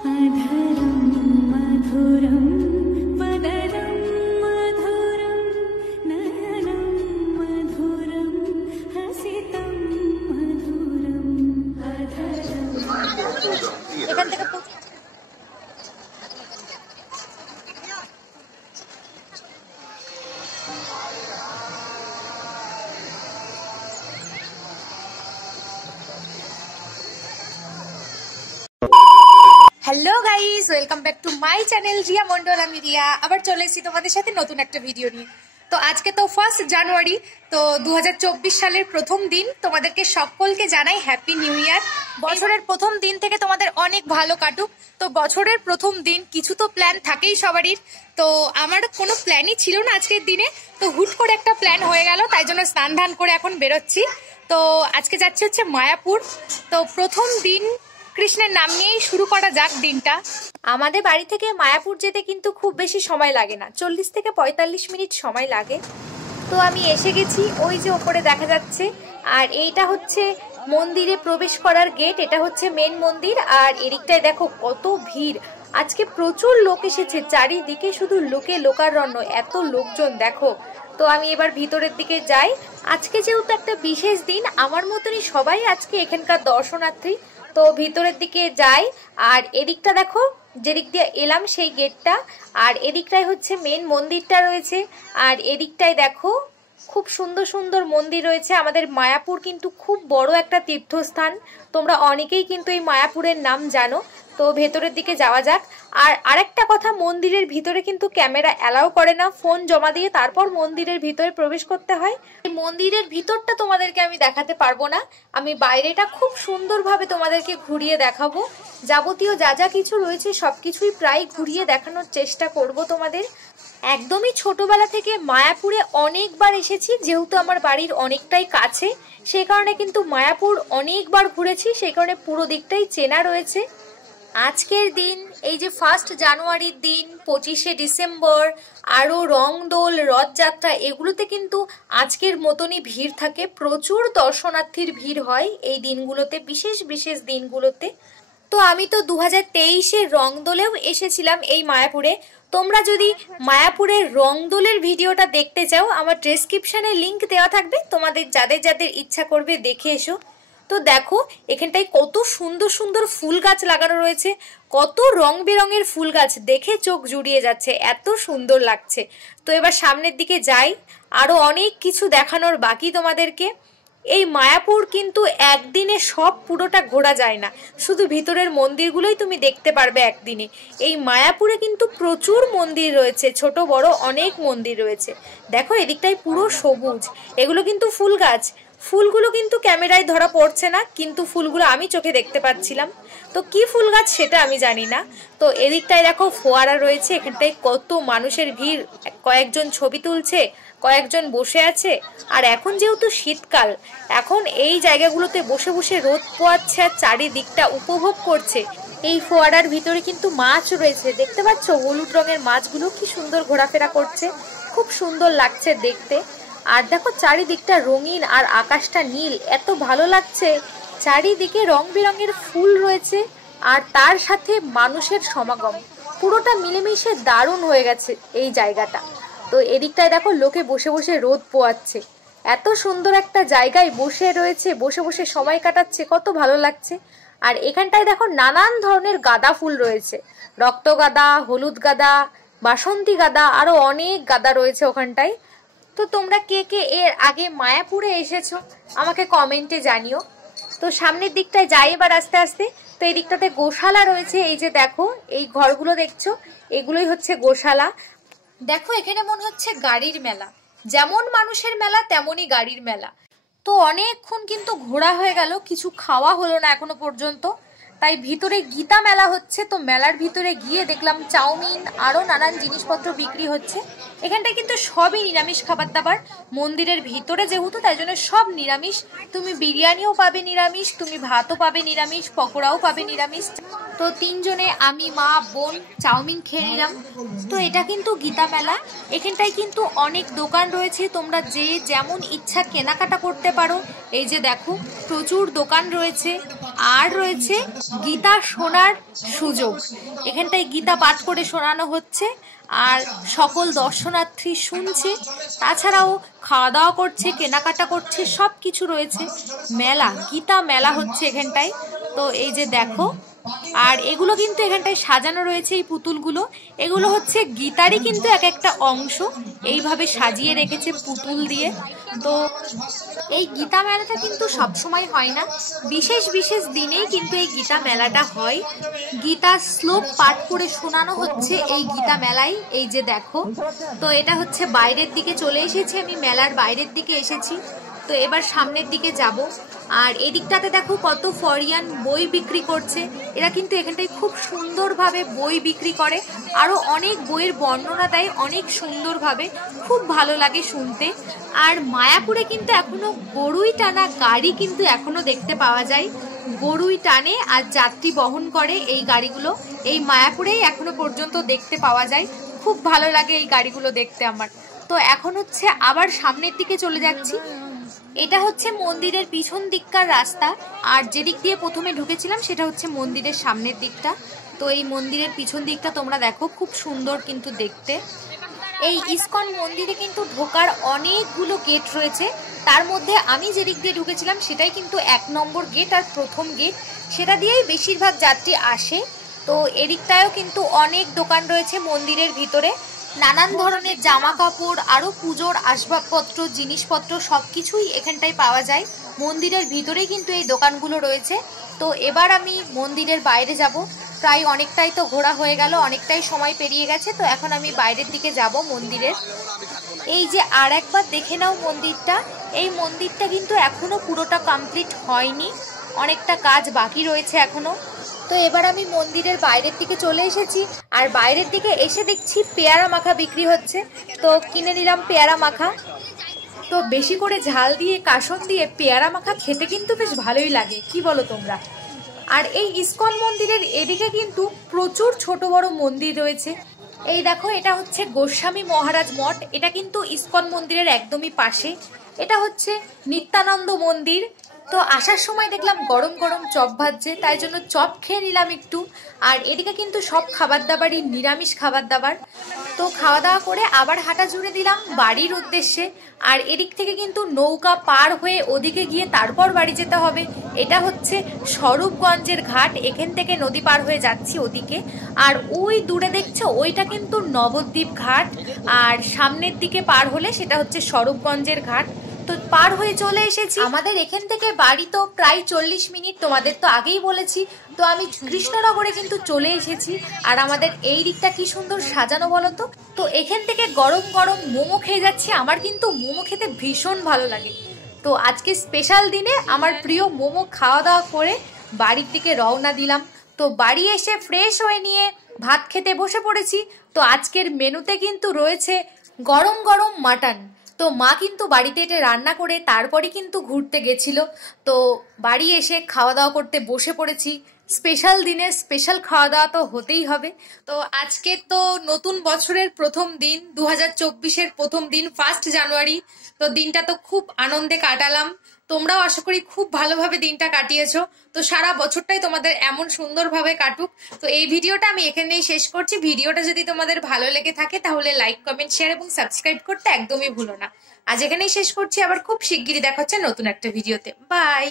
अधरं मधुरं वदनं मधुरं नयनं मधुरं हसितं मधुरं अधरं এখান থেকে hello guys, welcome back to my channel Riya Mondal. আমি রিয়া আবার চলে এসেছি তোমাদের সাথে নতুন একটা ভিডিও নিয়ে। তো আজকে তো 1 জানুয়ারি, তো 2024 সালের প্রথম দিন। তোমাদেরকে সকলকে জানাই হ্যাপি নিউ ইয়ার। বছরের প্রথম দিন থেকে তোমাদের অনেক ভালো কাটুক। তো বছরের প্রথম দিন কিছু তো প্ল্যান থাকেই সবারই। তো আমার কোনো প্ল্যানই ছিল না আজকের দিনে, তো হুট করে একটা প্ল্যান হয়ে গেল, তাই জন্য স্নান ধান করে এখন বেরোচ্ছি। তো আজকে যাচ্ছি হচ্ছে মায়াপুর। তো প্রথম দিন কৃষ্ণের নাম নিয়েই শুরু করা যাক দিনটা। আমাদের বাড়ি থেকে মায়াপুর যেতে কিন্তু খুব বেশি সময় লাগে না, 40 থেকে 45 মিনিট সময় লাগে। তো আমি এসে গেছি, ওই যে ওপরে দেখা যাচ্ছে। আর এইটা হচ্ছে মন্দিরে প্রবেশ করার গেট, এটা হচ্ছে মেন মন্দির। আর এদিকটায় দেখো কত ভিড়, আজকে প্রচুর লোক এসেছে, চারিদিকে শুধু লোকে লোকারণ্য, এত লোকজন দেখো। তো আমি এবার ভিতরের দিকে যাই। আজকে যেহেতু একটা বিশেষ দিন, আমার মতনই সবাই আজকে এখানকার দর্শনার্থী। তো ভিতরের দিকে যাই। আর এদিকটা দেখো, যেদিক দিয়ে এলাম সেই গেটটা, আর এদিকটাই হচ্ছে মেন মন্দিরটা রয়েছে। আর এদিকটায় দেখো খুব সুন্দর সুন্দর মন্দির রয়েছে। আমাদের মায়াপুর কিন্তু খুব বড় একটা তীর্থস্থান, তোমরা অনেকেই কিন্তু এই মায়াপুরের নাম জানো। তো ভেতরের দিকে যাওয়া যাক। আর আরেকটা কথা, মন্দিরের ভিতরে কিন্তু ক্যামেরা অ্যালাউ করে না, ফোন জমা দিয়ে তারপর মন্দিরের ভিতরে প্রবেশ করতে হয়। এই মন্দিরের ভিতরটা তোমাদেরকে আমি দেখাতে পারবো না, আমি বাইরেটা খুব সুন্দরভাবে তোমাদেরকে ঘুরিয়ে দেখাবো। যাবতীয় যা যা কিছু রয়েছে সবকিছুই প্রায় ঘুরিয়ে দেখানোর চেষ্টা করব তোমাদের। একদমই ছোটবেলা থেকে মায়াপুরে অনেকবার এসেছি, যেহেতু আমার বাড়ির অনেকটাই কাছে, সেই কারণে কিন্তু মায়াপুর অনেকবার ঘুরেছি, সেই কারণে পুরো দিকটাই চেনা রয়েছে। আজকের দিন, এই যে 1 জানুয়ারির দিন, 25শে ডিসেম্বর, আরও রংদোল, রথযাত্রা, এগুলোতে কিন্তু আজকের মতনই ভিড় থাকে, প্রচুর দর্শনার্থীর ভিড় হয় এই দিনগুলোতে, বিশেষ বিশেষ দিনগুলোতে। তো আমি তো 2023-এর রংদোলেও এসেছিলাম এই মায়াপুরে। তোমরা যদি মায়াপুরের রংদোলের ভিডিওটা দেখতে চাও, আমার ডেসক্রিপশনে লিংক দেওয়া থাকবে, তোমাদের যাদের যাদের ইচ্ছা করবে দেখে এসো। তো দেখো এখানটায় কত সুন্দর সুন্দর ফুল গাছ লাগানো রয়েছে, কত রং বেরঙের ফুল গাছ, দেখে চোখ জুড়িয়ে যাচ্ছে, এত সুন্দর লাগছে। তো এবার সামনের দিকে যাই, আরো অনেক কিছু দেখানোর বাকি তোমাদেরকে। এই মায়াপুর কিন্তু একদিনে সব পুরোটা ঘোরা যায় না, শুধু ভিতরের মন্দিরগুলোই তুমি দেখতে পারবে একদিনে। এই মায়াপুরে কিন্তু প্রচুর মন্দির রয়েছে, ছোট বড় অনেক মন্দির রয়েছে। দেখো এদিকটাই পুরো সবুজ, এগুলো কিন্তু ফুল গাছ। ফুলগুলো কিন্তু ক্যামেরায় ধরা পড়ছে না, কিন্তু ফুলগুলো আমি চোখে দেখতে পাচ্ছিলাম। তো কি ফুল গাছ সেটা আমি জানি না। তো এদিকটায় দেখো ফোয়ারা রয়েছে, এখানটায় কত মানুষের ভিড়, কয়েকজন ছবি তুলছে, কয়েকজন বসে আছে। আর এখন যেহেতু শীতকাল, এখন এই জায়গাগুলোতে বসে বসে রোদ পোয়াচ্ছে আর চারিদিকটা উপভোগ করছে। এই ফোয়ারার ভিতরে কিন্তু মাছ রয়েছে, দেখতে পাচ্ছ হলুদ রঙের মাছগুলো কি সুন্দর ঘোরাফেরা করছে, খুব সুন্দর লাগছে দেখতে। আর দেখো চারিদিকটা রঙিন আর আকাশটা নীল, এত ভালো লাগছে। চারিদিকে রং বেরঙের ফুল রয়েছে আর তার সাথে মানুষের সমাগম, পুরোটা মিলেমিশে দারুণ হয়ে গেছে এই জায়গাটা। তো এদিকটায় দেখো লোকে বসে বসে রোদ পোয়াচ্ছে, এত সুন্দর একটা জায়গায় বসে রয়েছে, বসে বসে সময় কাটাচ্ছে, কত ভালো লাগছে। আর এখানটায় দেখো নানান ধরনের গাঁদা ফুল রয়েছে, রক্ত গাঁদা, হলুদ গাঁদা, বাসন্তী গাঁদা, আরো অনেক গাঁদা রয়েছে ওখানটায়। তো তোমরা কে কে এর আগে মায়াপুরে এসেছো আমাকে কমেন্টে জানিও। তো সামনের দিকটায় যাই এবার আস্তে আস্তে। তো এই দিকটাতে গোশালা রয়েছে, এই যে দেখো এই ঘরগুলো দেখছো, এগুলোই হচ্ছে গোশালা। দেখো এখানে মনে হচ্ছে গাড়ির মেলা, যেমন মানুষের মেলা তেমনই গাড়ির মেলা। তো অনেকক্ষণ কিন্তু ঘোরা হয়ে গেল, কিছু খাওয়া হলো না এখনো পর্যন্ত, তাই ভিতরে গীতা মেলা হচ্ছে। তো মেলার ভিতরে গিয়ে দেখলাম চাউমিন, আরো নানান জিনিসপত্র বিক্রি হচ্ছে। এখানটায় কিন্তু সবই নিরামিষ খাবার দাবার, মন্দিরের ভিতরে যেহেতু, তাই জন্য সব নিরামিষ। তুমি বিরিয়ানিও পাবে নিরামিষ, তুমি ভাতও পাবে নিরামিষ, পকোড়াও পাবে নিরামিষ। তো তিনজনে, আমি, মা, বোন, চাউমিন খেয়ে নিলাম। তো এটা কিন্তু গীতা মেলা, এখানটায় কিন্তু অনেক দোকান রয়েছে, তোমরা যে যেমন ইচ্ছা কেনাকাটা করতে পারো। এই যে দেখো প্রচুর দোকান রয়েছে। আর রয়েছে গীতা শোনার সুযোগ। এখানটায় গীতা পাঠ করে শোনানো হচ্ছে আর সকল দর্শনার্থী শুনছে, তাছাড়াও খাওয়া দাওয়া করছে, কেনাকাটা করছে, সব কিছু রয়েছে। মেলা, গীতা মেলা হচ্ছে এখানটায়। তো এই যে দেখো, আর এগুলো কিন্তু এখানটায় সাজানো রয়েছে, এই পুতুলগুলো, এগুলো হচ্ছে গীতারই কিন্তু এক একটা অংশ এইভাবে সাজিয়ে রেখেছে পুতুল দিয়ে। তো এই গীতা মেলাটা কিন্তু সবসময় হয় না, বিশেষ বিশেষ দিনেই কিন্তু এই গীতা মেলাটা হয়। গীতা শ্লোক পাঠ করে শোনানো হচ্ছে এই গীতা মেলায়। এই যে দেখো, তো এটা হচ্ছে বাইরের দিকে চলে এসেছি, আমি মেলার বাইরের দিকে এসেছি। তো এবার সামনের দিকে যাব। আর এদিকটাতে দেখো কত ফরিয়ান বই বিক্রি করছে। এরা কিন্তু এখানটায় খুব সুন্দরভাবে বই বিক্রি করে, আরও অনেক বইয়ের বর্ণনা দেয় অনেক সুন্দরভাবে, খুব ভালো লাগে শুনতে। আর মায়াপুরে কিন্তু এখনো গরুই টানা গাড়ি কিন্তু এখনো দেখতে পাওয়া যায়। গরুই টানে আর যাত্রী বহন করে এই গাড়িগুলো, এই মায়াপুরেই এখনো পর্যন্ত দেখতে পাওয়া যায়। খুব ভালো লাগে এই গাড়িগুলো দেখতে আমার। তো এখন হচ্ছে আবার সামনের দিকে চলে যাচ্ছি। এটা হচ্ছে মন্দিরের পিছন দিককার রাস্তা, আর যেদিক দিয়ে প্রথমে ঢুকেছিলাম সেটা হচ্ছে মন্দিরের সামনের দিকটা। তো এই মন্দিরের পিছন দিকটা তোমরা দেখো, খুব সুন্দর কিন্তু দেখতে। এই ইসকন মন্দিরে কিন্তু ঢোকার অনেকগুলো গেট রয়েছে, তার মধ্যে আমি যেদিক দিয়ে ঢুকেছিলাম সেটাই কিন্তু 1 নম্বর গেট আর প্রথম গেট, সেটা দিয়েই বেশিরভাগ যাত্রী আসে। তো এদিকটায়ও কিন্তু অনেক দোকান রয়েছে মন্দিরের ভিতরে, নানান ধরনের জামা কাপড়, আরও পুজোর আসবাবপত্র, জিনিসপত্র সব কিছুই এখানটায় পাওয়া যায়। মন্দিরের ভিতরেই কিন্তু এই দোকানগুলো রয়েছে। তো এবার আমি মন্দিরের বাইরে যাব। প্রায় অনেকটাই তো ঘোরা হয়ে গেল, অনেকটাই সময় পেরিয়ে গেছে। তো এখন আমি বাইরের দিকে যাব মন্দিরের। এই যে আর একবার দেখে নাও মন্দিরটা, এই মন্দিরটা কিন্তু এখনো পুরোটা কমপ্লিট হয়নি, অনেকটা কাজ বাকি রয়েছে এখনো। তো এবার আমি মন্দিরের বাইরের দিকে চলে এসেছি, আর বাইরের দিকে এসে দেখছি পেয়ারা মাখা বিক্রি হচ্ছে। তো কিনে নিলাম পেয়ারা মাখা। তো বেশি করে ঝাল দিয়ে, কাসন দিয়ে পেয়ারা মাখা খেতে কিন্তু বেশ ভালোই লাগে, কি বলো তোমরা? আর এই ইসকন মন্দিরের এদিকে কিন্তু প্রচুর ছোট বড় মন্দির রয়েছে। এই দেখো, এটা হচ্ছে গোস্বামী মহারাজ মঠ, এটা কিন্তু ইসকন মন্দিরের একদমই পাশে। এটা হচ্ছে নিত্যানন্দ মন্দির। তো আসার সময় দেখলাম গরম গরম চপ ভাজছে, তাই জন্য চপ খেয়ে নিলাম একটু। আর এদিকে কিন্তু সব খাবার দাবারই নিরামিষ খাবার দাবার। তো খাওয়া দাওয়া করে আবার হাঁটা জুড়ে দিলাম বাড়ির উদ্দেশ্যে। আর এদিক থেকে কিন্তু নৌকা পার হয়ে ওদিকে গিয়ে তারপর বাড়ি যেতে হবে। এটা হচ্ছে স্বরূপগঞ্জের ঘাট, এখান থেকে নদী পার হয়ে যাচ্ছি ওদিকে। আর ওই দূরে দেখছো ওইটা কিন্তু নবদ্বীপ ঘাট, আর সামনের দিকে পার হলে সেটা হচ্ছে স্বরূপগঞ্জের ঘাট। তো পার হয়ে চলে এসেছি। আমাদের এখান থেকে বাড়ি তো প্রায় 40 মিনিট, তোমাদের তো আগেই বলেছি। তো আমি কৃষ্ণনগরে কিন্তু চলে এসেছি। আর আমাদের এই দিকটা কি সুন্দর সাজানো বলো তো। তো এখান থেকে গরম গরম মোমো খেয়ে যাচ্ছি, আমার কিন্তু মোমো খেতে ভীষণ ভালো লাগে। তো আজকে স্পেশাল দিনে আমার প্রিয় মোমো খাওয়া দাওয়া করে বাড়ির দিকে রওনা দিলাম। তো বাড়ি এসে ফ্রেশ হয়ে নিয়ে ভাত খেতে বসে পড়েছি। তো আজকের মেনুতে কিন্তু রয়েছে গরম গরম মাটন। তো মা কিন্তু বাড়িতে এটা রান্না করে তারপরে কিন্তু ঘুরতে গেছিল। তো বাড়ি এসে খাওয়া দাওয়া করতে বসে পড়েছি। স্পেশাল দিনে স্পেশাল খাওয়া দাওয়া তো হতেই হবে। তো আজকে তো নতুন বছরের প্রথম দিন, 2024-এর প্রথম দিন, 1 জানুয়ারি। তো দিনটা তো খুব আনন্দে কাটালাম, তোমরাও আশা করি খুব ভালোভাবে দিনটা কাটিয়েছো। তো সারা বছরটাই তোমাদের এমন সুন্দরভাবে কাটুক। তো এই ভিডিওটা আমি এখানেই শেষ করছি। ভিডিওটা যদি তোমাদের ভালো লেগে থাকে তাহলে লাইক, কমেন্ট, শেয়ার এবং সাবস্ক্রাইব করতে একদমই ভুলো না। আজ এখানেই শেষ করছি, আবার খুব শিগগিরই দেখা হচ্ছে নতুন একটা ভিডিওতে। বাই।